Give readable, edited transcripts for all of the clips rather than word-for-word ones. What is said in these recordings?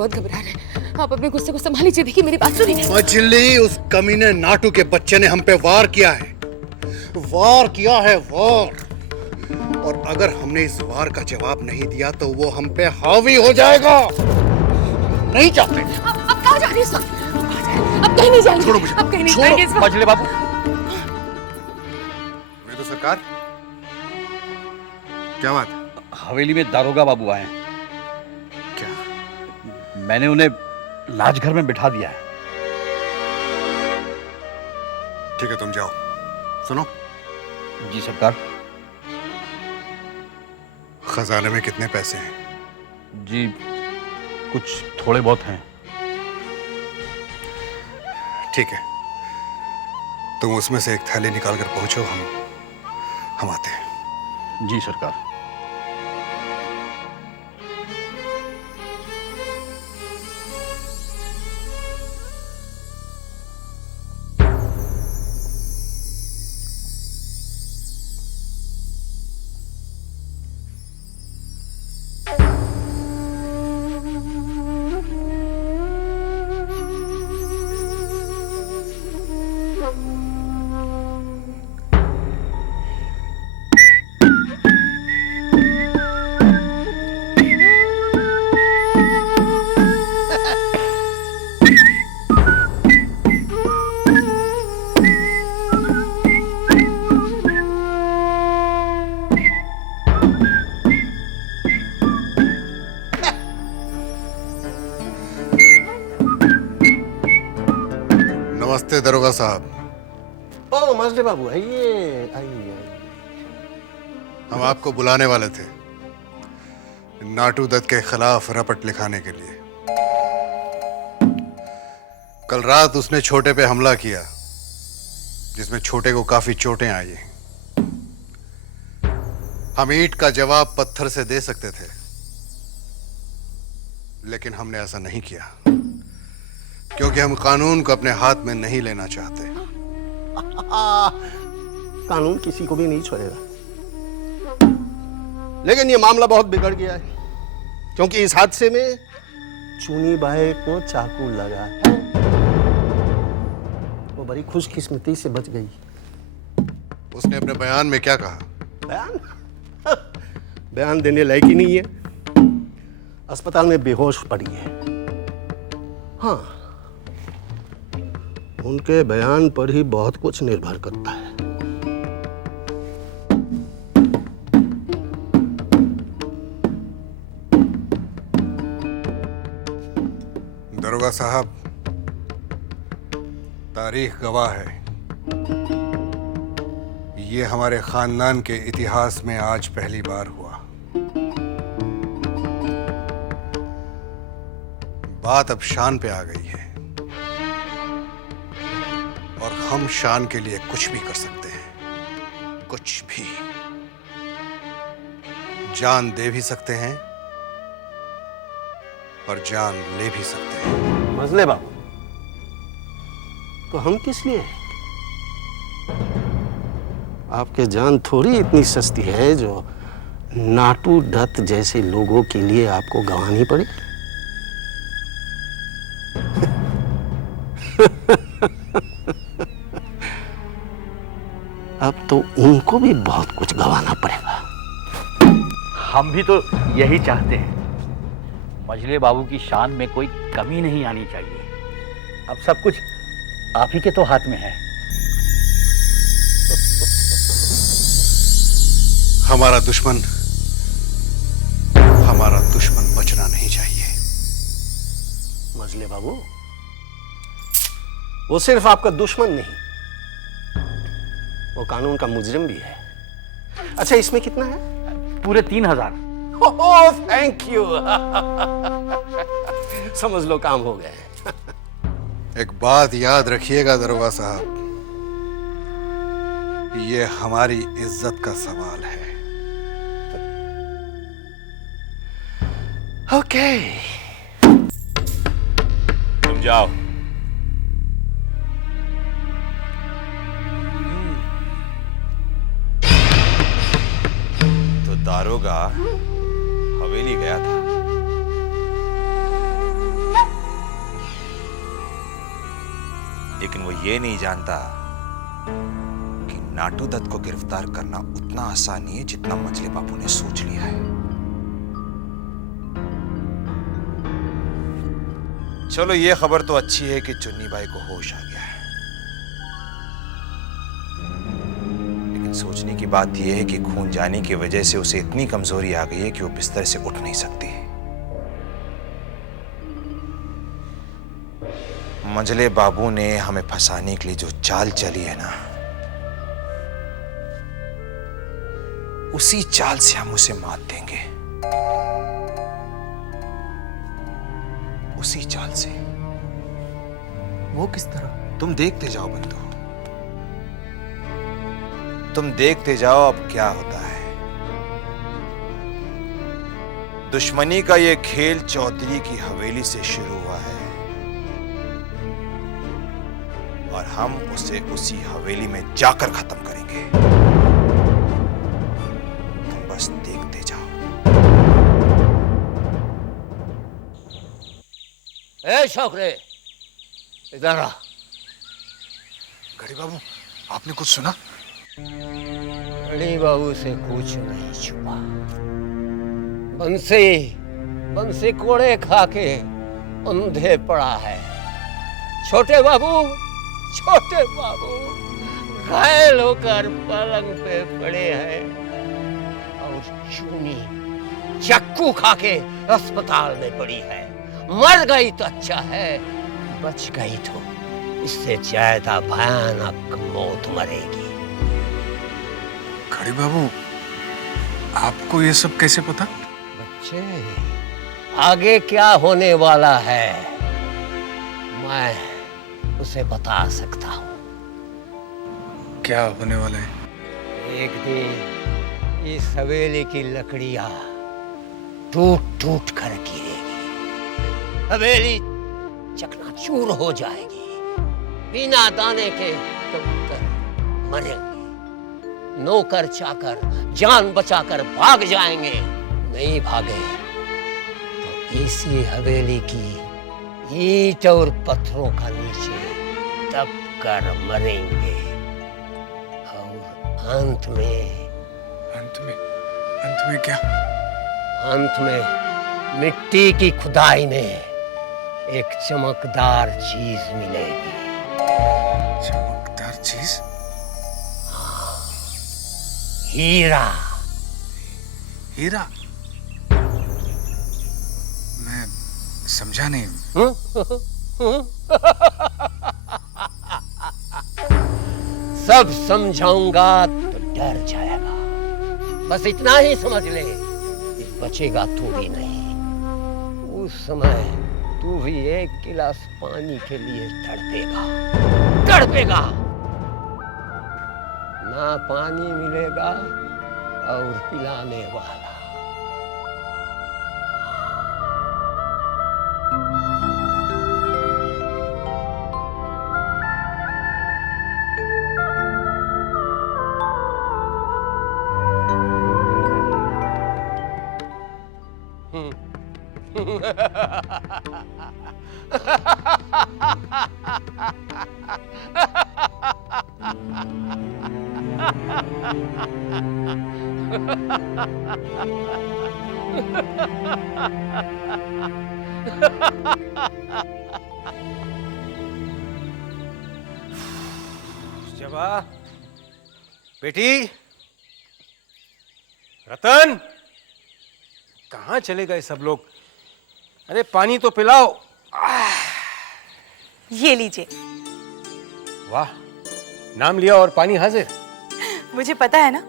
बहुत घबरा रहे हैं। आप अपने गुस्से को संभाल लीजिए। देखिए मेरी बात सुनिए। मजली, उस कमीने नाटू के बच्चे ने हम पे वार किया है, वार। और अगर हमने इस वार का जवाब नहीं दिया तो वो हम पे हावी हो जाएगा। नहीं चाहते। अब कहाँ जा रही है इस वक्त? अब कहीं नहीं जाएंगे। छोड़ो मुझे। अब कहीं नहीं जाएंगे इस वक्त। मजले बाबू। तो सरकार, क्या बात है? हवेली में दारोगा बाबू आए हैं। क्या? मैंने उन्हें लाजघर में बिठा दिया है। ठीक है, तुम जाओ। सुनो, जी सरकार। खजाने में कितने पैसे हैं? जी कुछ थोड़े बहुत हैं। ठीक है, तुम उसमें से एक थैली निकाल कर पहुंचो, हम आते हैं। जी सरकार। नमस्ते दरोगा साहब। ओ मजले बाबू, आइए आइए। हम आपको बुलाने वाले थे नाटू दत्त के खिलाफ रपट लिखाने के लिए। कल रात उसने छोटे पे हमला किया, जिसमें छोटे को काफी चोटें आई। हम ईंट का जवाब पत्थर से दे सकते थे, लेकिन हमने ऐसा नहीं किया क्योंकि हम कानून को अपने हाथ में नहीं लेना चाहते। कानून किसी को भी नहीं छोड़ेगा, लेकिन ये मामला बहुत बिगड़ गया है क्योंकि इस हादसे में चुनी बाई को चाकू लगा है। वो बड़ी खुशकिस्मती से बच गई। उसने अपने बयान में क्या कहा? बयान बयान देने लायक ही नहीं है। अस्पताल में बेहोश पड़ी है। हाँ, उनके बयान पर ही बहुत कुछ निर्भर करता है। दरोगा साहब, तारीख गवाह है, ये हमारे खानदान के इतिहास में आज पहली बार हुआ। बात अब शान पे आ गई है और हम शान के लिए कुछ भी कर सकते हैं, कुछ भी। जान दे भी सकते हैं और जान ले भी सकते हैं। मजले बाबू, तो हम किस लिए? आपके जान थोड़ी इतनी सस्ती है जो नाटू दत्त जैसे लोगों के लिए आपको गंवानी पड़े। अब तो उनको भी बहुत कुछ गंवाना पड़ेगा। हम भी तो यही चाहते हैं। मजले बाबू की शान में कोई कमी नहीं आनी चाहिए। अब सब कुछ आप ही के तो हाथ में है। हमारा दुश्मन बचना नहीं चाहिए। मजले बाबू, वो सिर्फ आपका दुश्मन नहीं, वो कानून का मुजरिम भी है। अच्छा, इसमें कितना है? पूरे 3000। ओह, थैंक यू। समझ लो काम हो गए। एक बात याद रखिएगा दरोगा साहब, ये हमारी इज्जत का सवाल है। ओके, तुम जाओ। तो दारोगा हवेली गया था, लेकिन वो ये नहीं जानता कि नाटू दत्त को गिरफ्तार करना उतना आसान नहीं है जितना मजले बाबू ने सोच लिया है। चलो ये खबर तो अच्छी है कि चुन्नी बाई को होश आ गया है, लेकिन सोचने की बात यह है कि खून जाने की वजह से उसे इतनी कमजोरी आ गई है कि वो बिस्तर से उठ नहीं सकती। मंझले बाबू ने हमें फंसाने के लिए जो चाल चली है ना, उसी चाल से हम उसे मात देंगे, उसी चाल से। वो किस तरह? तुम देखते जाओ बंधु, तुम देखते जाओ अब क्या होता है। दुश्मनी का ये खेल चौधरी की हवेली से शुरू हुआ है और हम उसे उसी हवेली में जाकर खत्म करेंगे। तुम बस देखते जाओ। ए शौकरे, इधर आ। गड़ी बाबू, आपने कुछ सुना? गड़ी बाबू से कुछ नहीं छुपा। बंसी कोड़े खा के अंधे पड़ा है। छोटे बाबू घायल होकर पलंग पे पड़े हैं और चूनी चक्कू खा के अस्पताल में पड़ी है। मर गई तो अच्छा है, बच गई तो इससे ज्यादा भयानक मौत मरेगी। खड़ी बाबू, आपको ये सब कैसे पता? बच्चे, आगे क्या होने वाला है मैं उसे बता सकता हूँ। क्या होने वाला है? एक दिन इस हवेली की लकड़ियां टूट कर गिरेगी, हवेली चकनाचूर हो जाएगी, बिना दाने के कबूतर मरेंगे, नौकर चाकर जान बचाकर भाग जाएंगे, नहीं भागे तो इसी हवेली की ईंट और पत्थरों का नीचे दब कर मरेंगे और अंत में क्या? अंत में मिट्टी की खुदाई में एक चमकदार चीज मिलेगी। चमकदार चीज? हीरा। हीरा? मैं समझा नहीं। सब समझाऊंगा तो डर जाएगा। बस इतना ही समझ ले, बचेगा तू भी नहीं। उस समय तू भी एक गिलास पानी के लिए तड़पेगा। ना पानी मिलेगा और पिलाने वाला। जबा, बेटी, रतन, कहाँ चले गए सब लोग? अरे पानी तो पिलाओ। ये लीजिए। वाह, नाम लिया और पानी हाजिर। मुझे पता है ना,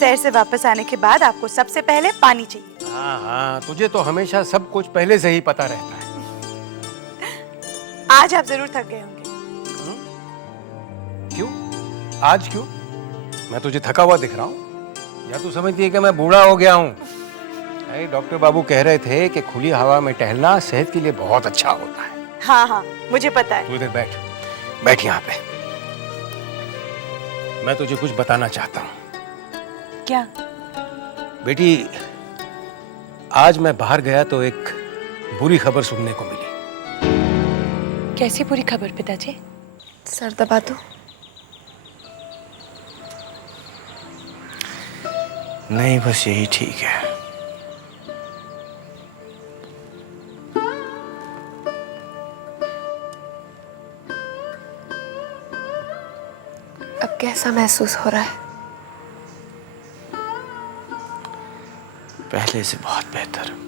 शहर से वापस आने के बाद आपको सबसे पहले पानी चाहिए। हाँ हाँ, तुझे तो हमेशा सब कुछ पहले से ही पता रहता है। आज आप जरूर थक गए होंगे। क्यों? आज क्यों? मैं तुझे थका हुआ दिख रहा हूँ? या तू समझती है कि मैं बूढ़ा हो गया हूँ? डॉक्टर बाबू कह रहे थे कि खुली हवा में टहलना सेहत के लिए बहुत अच्छा होता है। हाँ हाँ, मुझे पता है। तू इधर बैठ यहाँ पे। मैं तुझे कुछ बताना चाहता हूँ। क्या? बेटी, आज मैं बाहर गया तो एक बुरी खबर सुनने को मिली। कैसी बुरी खबर पिताजी? सर दबा दो। नहीं, बस यही ठीक है। अब कैसा महसूस हो रहा है? पहले से बहुत बेहतर।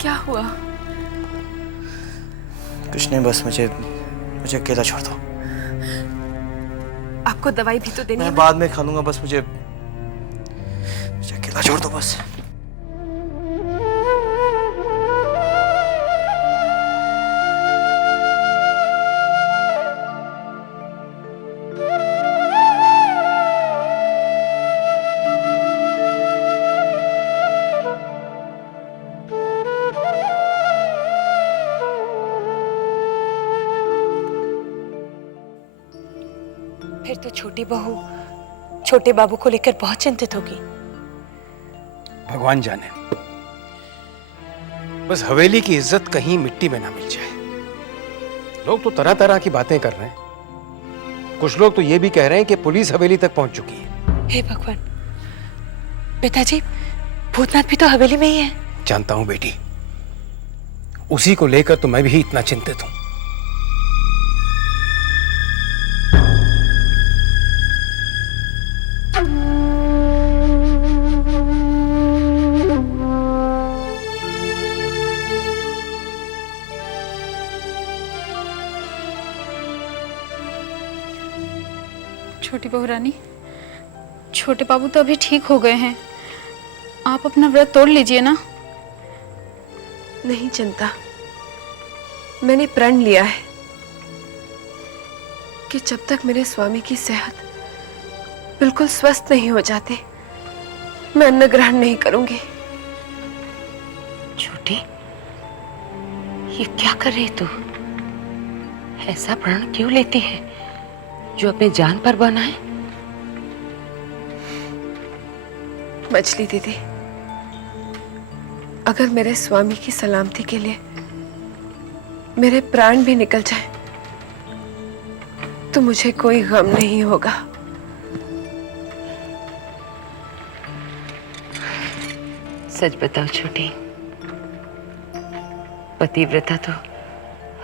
क्या हुआ? कुछ नहीं, बस मुझे अकेला छोड़ दो। आपको दवाई भी तो देनी है। मैं बाद में खा लूंगा, बस मुझे अकेला छोड़ दो बस। फिर तो छोटी बहू छोटे बाबू को लेकर बहुत चिंतित होगी। भगवान जाने, बस हवेली की इज्जत कहीं मिट्टी में ना मिल जाए। लोग तो तरह तरह की बातें कर रहे हैं। कुछ लोग तो ये भी कह रहे हैं कि पुलिस हवेली तक पहुंच चुकी है। हे भगवान, पिताजी भूतनाथ भी तो हवेली में ही है। जानता हूं बेटी, उसी को लेकर तो मैं भी इतना चिंतित हूं। छोटी बहू रानी, छोटे बाबू तो अभी ठीक हो गए हैं। आप अपना व्रत तोड़ लीजिए ना। नहीं चिंता, मैंने प्रण लिया है कि जब तक मेरे स्वामी की सेहत बिल्कुल स्वस्थ नहीं हो जाते, मैं अन्न ग्रहण नहीं करूंगी। छोटी, ये क्या कर रही तू? ऐसा प्रण क्यों लेती है जो अपने जान पर बना है? मछली दीदी, अगर मेरे स्वामी की सलामती के लिए मेरे प्राण भी निकल जाए तो मुझे कोई गम नहीं होगा। सच बताओ छोटी, पतिव्रता तो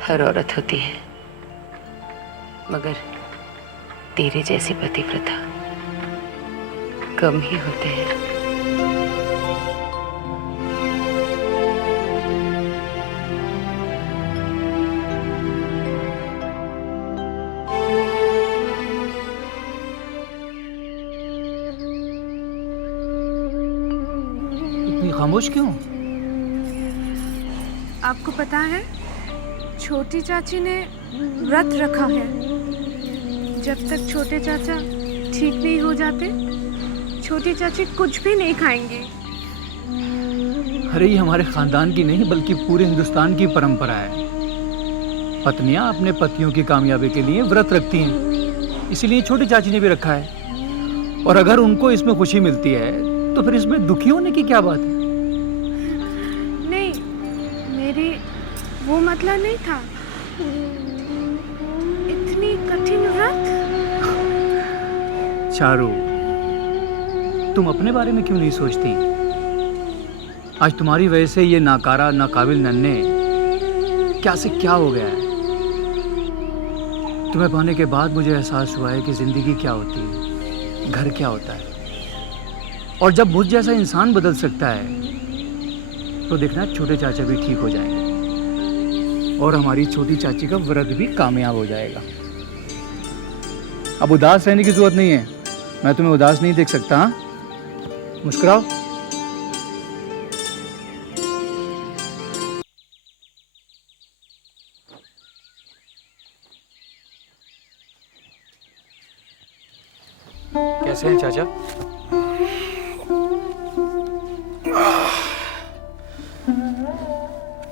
हर औरत होती है, मगर तेरे जैसी पतिव्रता कम ही होते हैं। इतनी खामोश क्यों? आपको पता है, छोटी चाची ने व्रत रखा है। जब तक छोटे चाचा ठीक नहीं हो जाते, छोटी चाची कुछ भी नहीं खाएंगी। अरे ये हमारे खानदान की नहीं बल्कि पूरे हिंदुस्तान की परंपरा है। पत्नियां अपने पतियों की कामयाबी के लिए व्रत रखती हैं, इसीलिए छोटी चाची ने भी रखा है। और अगर उनको इसमें खुशी मिलती है तो फिर इसमें दुखी होने की क्या बात है? नहीं, मेरी वो मतलब नहीं था। इतनी कठिन व्रत। चारू, तुम अपने बारे में क्यों नहीं सोचती? आज तुम्हारी वजह से ये नाकारा नाकाबिल नन्हे क्या से क्या हो गया है। तुम्हें पाने के बाद मुझे एहसास हुआ है कि जिंदगी क्या होती है, घर क्या होता है। और जब मुझ जैसा इंसान बदल सकता है तो देखना छोटे चाचा भी ठीक हो जाएंगे और हमारी छोटी चाची का व्रत भी कामयाब हो जाएगा। अब उदास रहने की जरूरत नहीं है, मैं तुम्हें उदास नहीं देख सकता। हाँ, मुस्कुराओ। कैसे हैं चाचा?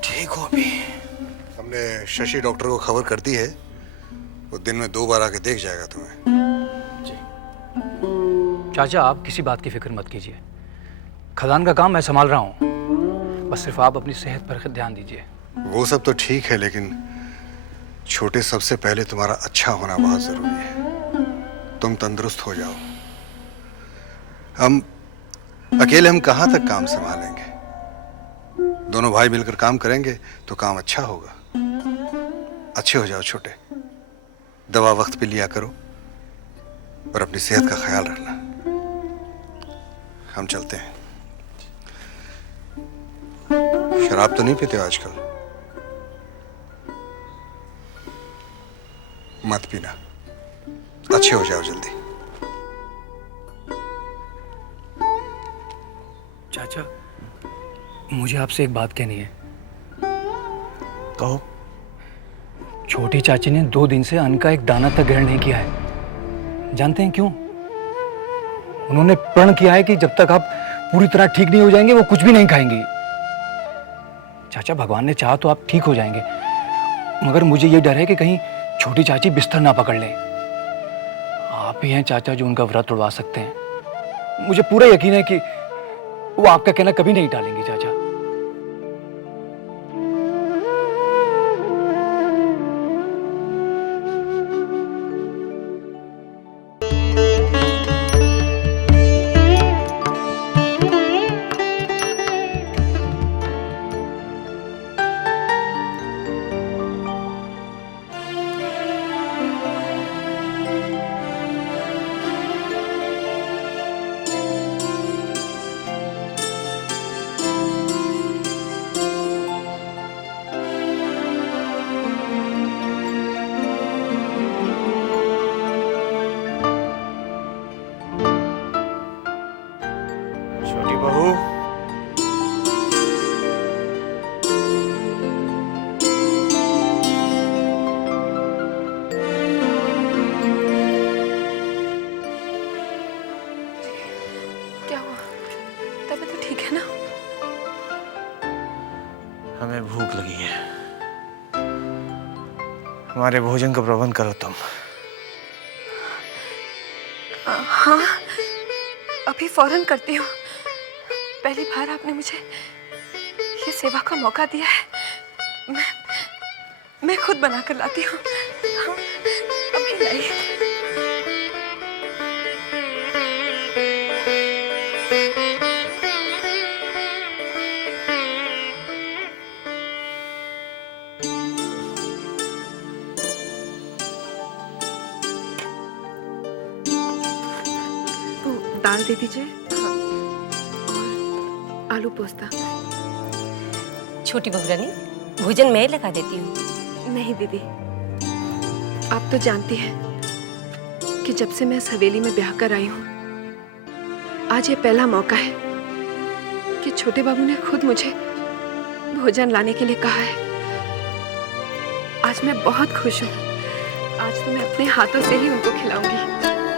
ठीक हो अभी? हमने शशि डॉक्टर को खबर कर दी है, वो दिन में 2 बार आके देख जाएगा तुम्हें। चाचा आप किसी बात की फिक्र मत कीजिए, खदान का काम मैं संभाल रहा हूँ, बस सिर्फ आप अपनी सेहत पर ध्यान दीजिए। वो सब तो ठीक है, लेकिन छोटे, सबसे पहले तुम्हारा अच्छा होना बहुत जरूरी है। तुम तंदुरुस्त हो जाओ। हम कहाँ तक काम संभालेंगे? दोनों भाई मिलकर काम करेंगे तो काम अच्छा होगा। अच्छे हो जाओ छोटे, दवा वक्त पे लिया करो और अपनी सेहत का ख्याल रखना। हम चलते हैं। शराब तो नहीं पीते हो आजकल? मत पीना, अच्छे हो जाओ जल्दी। चाचा मुझे आपसे एक बात कहनी है। कहो। छोटी चाची ने 2 दिन से अन्न का एक दाना तक ग्रहण नहीं किया है। जानते हैं क्यों? उन्होंने प्रण किया है कि जब तक आप पूरी तरह ठीक नहीं हो जाएंगे वो कुछ भी नहीं खाएंगी। चाचा भगवान ने चाहा तो आप ठीक हो जाएंगे, मगर मुझे ये डर है कि कहीं छोटी चाची बिस्तर ना पकड़ ले। आप ही हैं चाचा जो उनका व्रत उड़वा सकते हैं। मुझे पूरा यकीन है कि वो आपका कहना कभी नहीं टालेंगी चाचा। छोटी बहू, क्या हुआ? तबीयत तो ठीक है ना? हमें भूख लगी है, हमारे भोजन का प्रबंध करो तुम। हाँ, अभी फौरन करती हूँ। पहली बार आपने मुझे ये सेवा का मौका दिया है। मैं खुद बना कर लाती हूँ। हाँ, अभी लाइए। वो दाल दे दीजिए। हाँ, और आलू पोस्ता। छोटी बहू रानी, भोजन मैं लगा देती हूँ। नहीं दीदी, आप तो जानती हैं कि जब से मैं इस हवेली में ब्याह कर आई हूँ, आज ये पहला मौका है कि छोटे बाबू ने खुद मुझे भोजन लाने के लिए कहा है। आज मैं बहुत खुश हूँ। आज तो मैं अपने हाथों से ही उनको खिलाऊंगी।